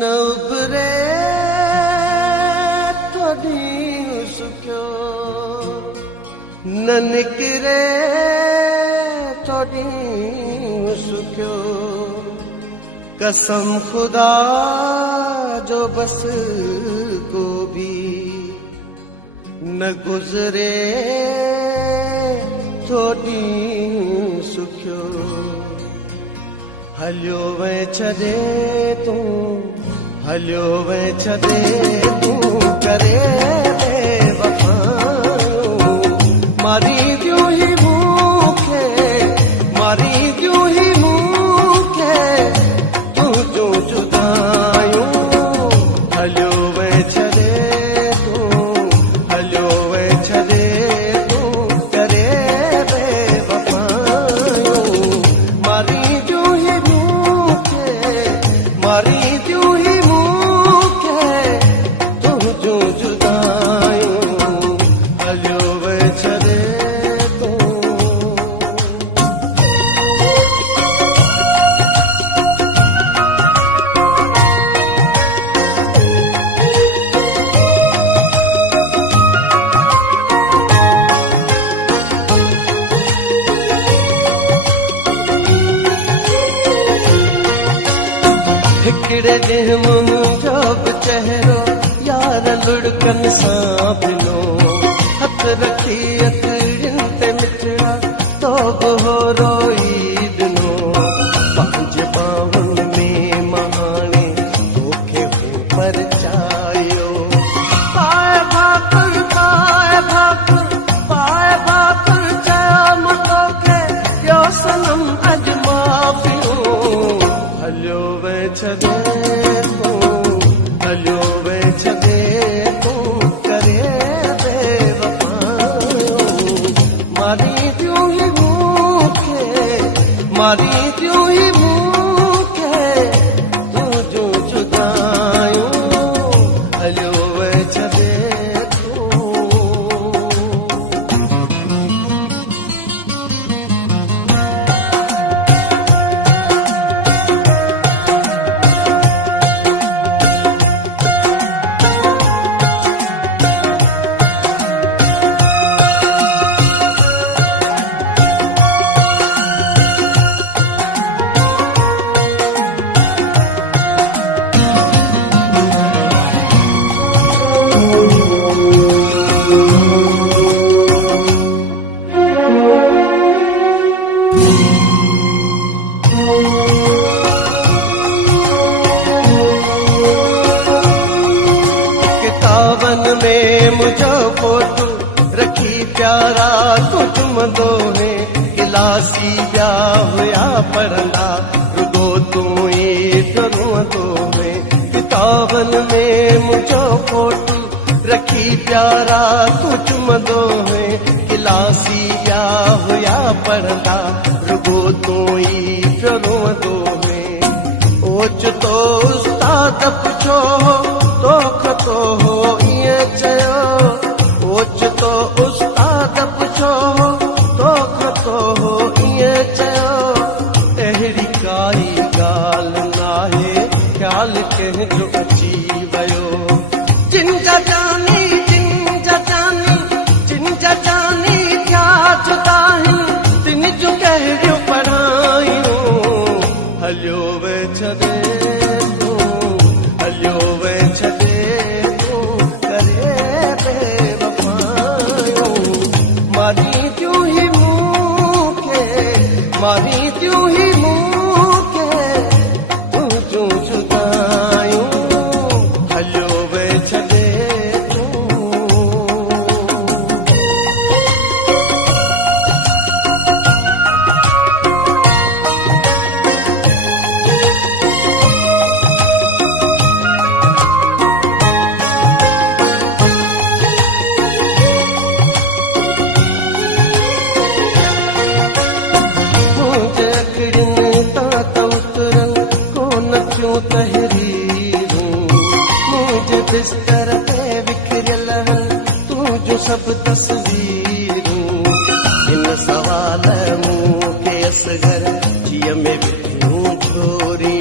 नबरे थोड़ी सुख्यो न निकरे थोड़ी सुख्यो कसम खुदा जो बस को भी न गुजरे थोड़ी सुख्यो हलियो वे छदे तू हलियो वे छदे तू करे बेवफायो मारी क्यों ही भूखे मारी क्यों ही भूखे तू जो जुदायो हलियो वे छदे तू हलियो वे छदे तू करे बेवफायो मारी क्यों ही मारी क्यों ही मुके तू जो जुदायो हलियो वे छदे तू हिकिड़े ॾींहुं मुंहिंजो बि चहिरो यार लुड़कनि सां भिनो हथ रखी अखियुनि ते मिठड़ा तो बि हो रोई ॾिनो पंहिंजे ॿाहुनि में महाणे तोखे हू परचायो पाए भाकुर चयो मूं तोखे ॿियो सनम अॼु माफ़ियो हलियो वे छदे तू हलियो वे छदे तू करे बेवफायो मारी क्यों ही भूखे मारी क्यों ही भूखे तू जो जुदायो हलियो वे छदे किताबन में मुझो फोटो रखी प्यारा तो तुम दो है गिलासी ब्या हुआ पढ़ंदा रुगो तू ही करूं तो है किताबन में मुझो फोटो रखी प्यारा तो तुम दो है गिलासी ब्या हुआ पढ़ंदा रुगो तू ही करूं तो है ओच तो उस्ताद पुछो तो हो ये चयो ओच तो उस्ताद पुछो तो हो ये चयो अहिड़ी काई ॻाल्हि नाहे ख़्याल कंहिंजो अची वियो जिन जा जानी क्या जुदा तिन जो कहिड़ियो पढ़ायूं हलियो वे छदे तू हलियो वे छदे मारी क्यों ही मुके मारी क्यों ही मुके तू जो जुदायो हलियो वे छदे तहरीरूं मुझे बिस्तर पे सभु तस्वीरूं हिन सवाल मूं के असगर जीअ में विधियूं छोरी